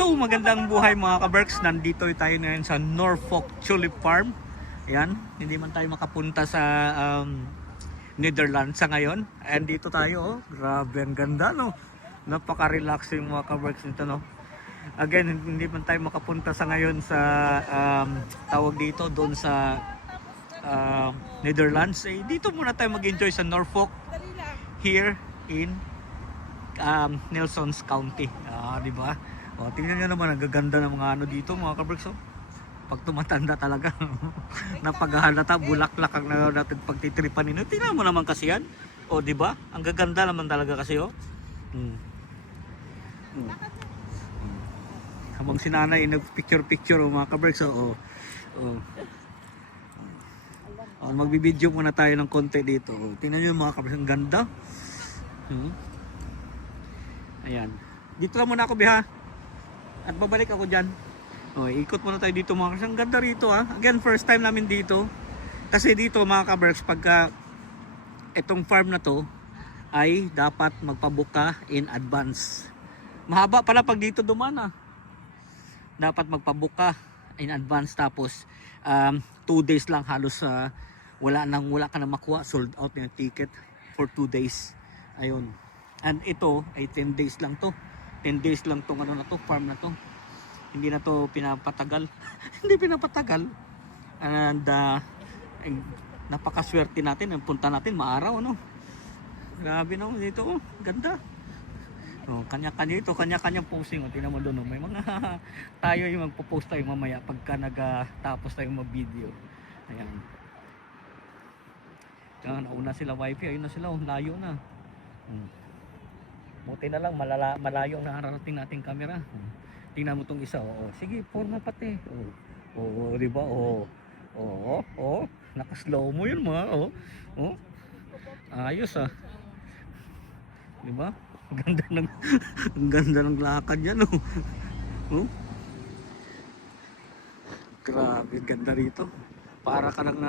So magandang buhay mga ka-Berks. Nandito tayo ngayon sa Norfolk Tulip Farm. Ayan, hindi man tayo makapunta sa Netherlands sa ngayon. And dito tayo, oh. Grabe ang ganda, no? Napaka-relaxing mga ka-Berks nito, no? Again, hindi man tayo makapunta sa ngayon sa tawag dito doon sa Netherlands. Eh, dito muna tayo mag-enjoy sa Norfolk here in Nelsons County. Di ba? O, tingnan nyo naman, ang gaganda ng mga ano dito mga ka-Berks. Oh. Pag tumatanda talaga, napaghahalata, bulaklak ang natin pagtitripan nino. Tingnan mo naman kasi yan. O, di ba? Ang gaganda naman talaga kasi, oh. Habang si nanay nag-picture-picture, oh, mga ka-Berks. Oh. Magbibideo muna tayo ng konti dito. Oh, tingnan nyo mga ka-Berks, ang ganda. Ayan. Dito lang muna ako, biha. At babalik ako dyan. O, ikot muna tayo dito mga ka-Berks. Ang ganda rito, ha. Again, first time namin dito. Kasi dito mga ka-Berks, pagka itong farm na to ay dapat magpabuka in advance. Mahaba pala pag dito duman, dapat magpabuka in advance. Tapos 2 days lang halos wala ka na makuha. Sold out na yung ticket for 2 days. Ayun. And ito ay 10 days lang to. 10 days lang tong ano na to, farm na to. Hindi na to pinapatagal. Hindi pinapatagal. And napakaswerte natin. Ang punta natin maaraw, no? Grabe na dito, oh. Ganda. Oh, kanya-kanya ito, kanya-kanya posting. Oh, tingnan mo doon, oh. May mga tayo yung magpo-post tayo mamaya pagka nagtapos tayong mag-video. Ayan. Diyan, nauna sila wifi, ayun na sila, oh. Layo na. Buti na lang malayo ang nararating nating camera. Tingnan mo tong isa, oh. Sige, forma pati. Oh, di ba? Oh. Naka-slow mo 'yun, mga, oh. Oh. Ayos, Di ba? Ang ganda ng ang ganda ng lakad niya, no. Oh. Grabe, ganda rito. Para ka nang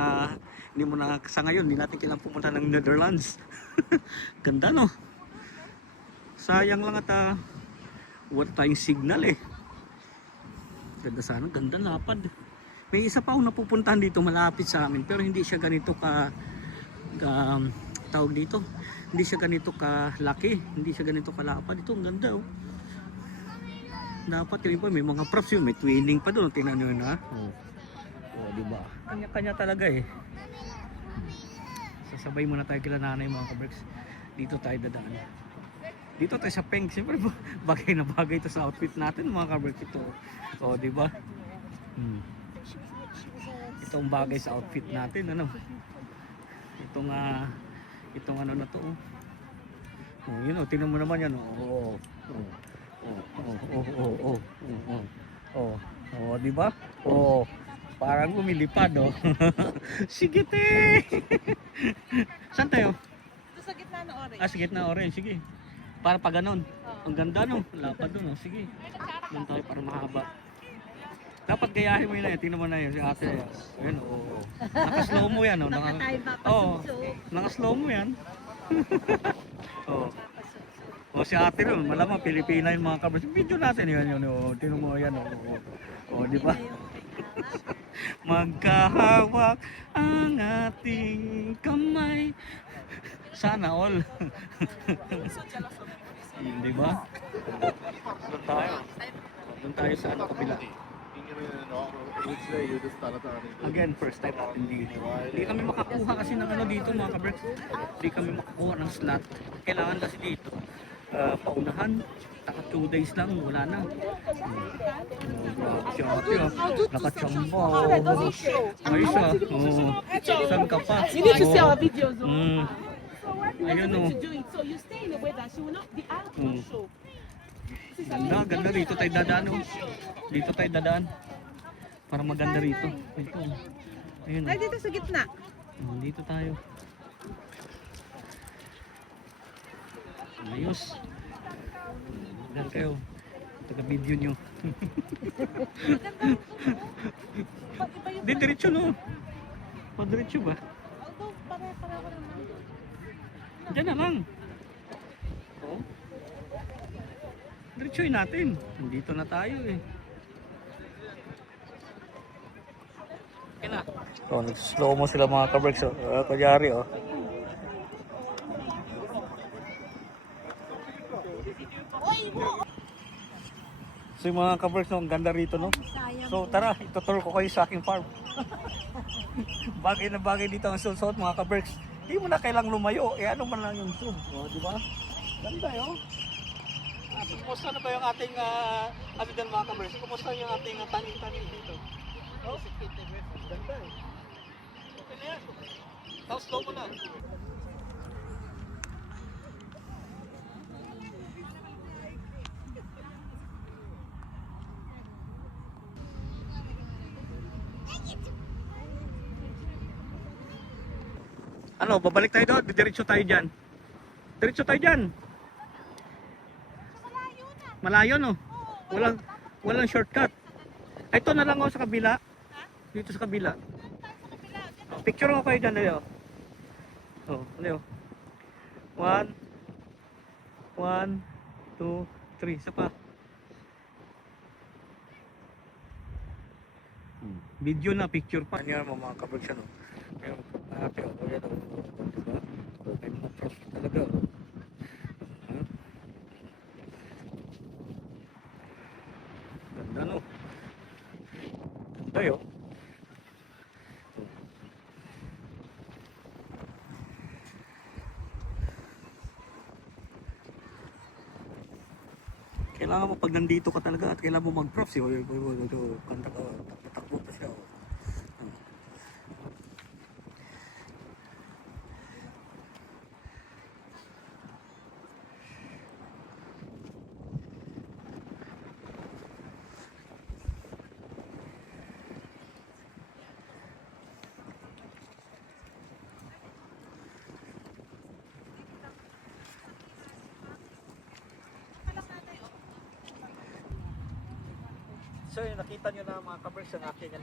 hindi mo na sa ngayon, hindi natin kailangang pumunta ng Netherlands. Ganda, no? Sayang lang at wala tayong signal, eh. Ganda sana, ganda lapad. May isa pa akong napupuntahan dito malapit sa amin, pero hindi siya ganito tawag dito. Hindi siya ganito kalaki, hindi siya ganito kalapad. Ito ang ganda, oh. Dapat yun pa, may mga props yun, may twinning pa doon. Tingnan nyo yun, ha? Oh, diba? Kanya-kanya talaga, eh. Sasabay muna tayo kila nanay, mga ka-Berks. Dito tayo dadaan. Dito tayo sa Peng, siyempre bagay na bagay ito sa outfit natin, mga ka-Berks. Ito, oh, diba? Ito ang bagay sa outfit natin, ano? Itong ano na to, oh. Oh, yun, oh, tingnan mo naman yan, oh. Oh, di ba? Oh, parang lumilipad, oh. Sige, te. Saan tayo? Ito sa gitna ng orange. Sa gitna orange, sige. Para pa ganon. Ang ganda, no? Lapad doon, oh. Sige. Doon tayo para mahaba. Dapat gayahin mo yun, tingnan mo na yun, si ate. Ayun, oh. Naka-slow mo yan, oh. Naka-slow mo yan. Oh. O si ate rin, malamang Pilipina yung mga kabers. Video natin yun, oh. Tingnan mo yan, oh. Di ba? Magkahawak ang ating kamay. Sana all. Di ba? Doon tayo sa ano kabila. Again, first time natin dito. Hindi kami makakuha kasi ng ano dito, mga kabers. Hindi kami makakuha ng slot. Kailangan kasi dito paunahan. Taka 2 days lang, wala na. Si ate, nakachamba. Ay siya. Saan ka pa? You need to see our videos. Ayun, oh. So you stay in a way that she will not be out of the show. Ganda rito tayo dadaan, oh. Dito tayo dadaan. Para maganda rito. Ito. Ayun, Ay, dito sa gitna. dito tayo. Ayos. Yan kayo. Taga-video nyo. Di, diretso, no? Diretso ba? Although, pare-pareho naman. Diyan na lang. Oh. diretsuin natin. Nandito na tayo eh. Okay na. So, nag-slow mo sila mga kabricks. Kunyari oh. So yung mga kabricks, no, ang ganda rito, no? So tara, itutur ko kayo sa aking farm. Bagay na bagay dito ang susuot mga kabricks. Hindi mo na kailang lumayo. Eh ano man lang yung zoom. O, di ba? Ganda yun. Kumusta na ba yung ating, ano dyan mga kabricks? Kumusta yung ating tanim-tanim dito? Oh? Ganda eh. Okay na yan. Tapos slow mo na. Ano, babalik tayo doon? Diretso tayo dyan. Diretso tayo dyan. Malayo no? Walang shortcut. Ito na lang ako sa kabila. Dito sa kabila. Picture ko kayo dyan. Dali oh. Oh, dali oh. 1, 2, 3. Isa pa. Video na, picture pa. Ano yan mga kabricks ano? Yung ate o yan o. Diba? May mga props talaga o. Ganda no. Ganda yun. Kailangan mo pag nandito ka talaga at kailangan mo mag-props eh. Kanta ka, takbo pa siya o. So yun, nakita nyo na mga kabricks ang aking,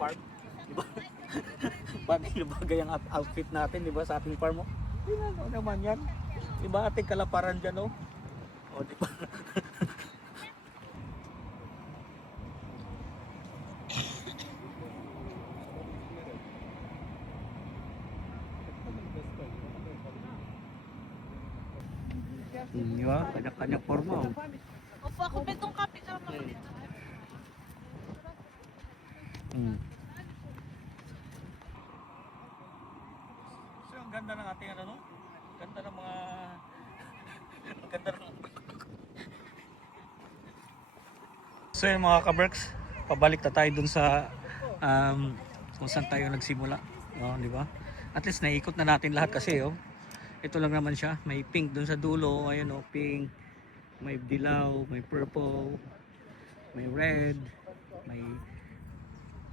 farm. Diba? Bagay na bagay ang outfit natin, diba, sa ating farm. Di na, ano naman yan? Diba ating kalaparan dyan, oh? O, diba? Diba? Kanya-kanya forma, oh. Opo, ako betong kape ka mo. So ang ganda ng ating ano no? Ganda ng mga ang ganda ng So yung mga kabricks, pabalik na tayo dun sa kung saan tayo nagsimula, di ba? At least naikot na natin lahat kasi ito lang naman siya, may pink dun sa dulo, ayun pink, may dilaw, may purple, may red, may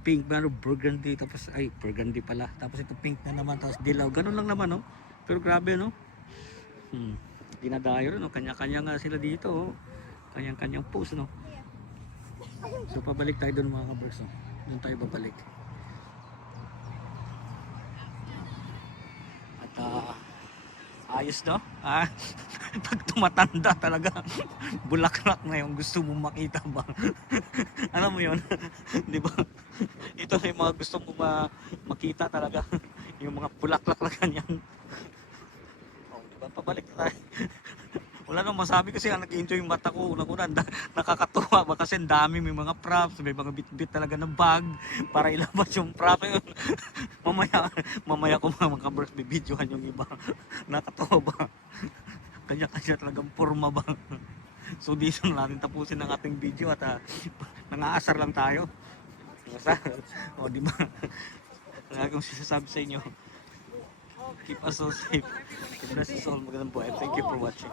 pink, meron burgundy, tapos ay burgundy pala, tapos ito pink na naman, tapos dilaw, ganun lang naman pero grabe no. Dinadayo rin kanya-kanya nga sila dito kanyang-kanyang post no. So pabalik tayo doon mga kabricks doon tayo babalik at ayos no. Pag tumatanda talaga bulaklak na yung gusto mong makita ba. Alam mo yun. Di ba? Ito na yung mga gusto mong makita talaga. Yung mga bulaklak na ganyan. Di ba? Pabalik tayo. Wala nang masabi kasi nag-enjoy yung mata ko. Una-una, nakakatuwa ba kasi ang dami, may mga props, may mga bit-bit talaga ng bag para ilabas yung props. mamaya ko mga kabricks bibidyohan yung iba. Nakatuwa ba? Kanya-kanya talagang forma ba? So dito na natin tapusin ang ating video at nangaasar lang tayo. O di ba? Wala akong sasabi sa inyo. Keep us all safe. God bless us all. Magandang buhay. Thank you for watching.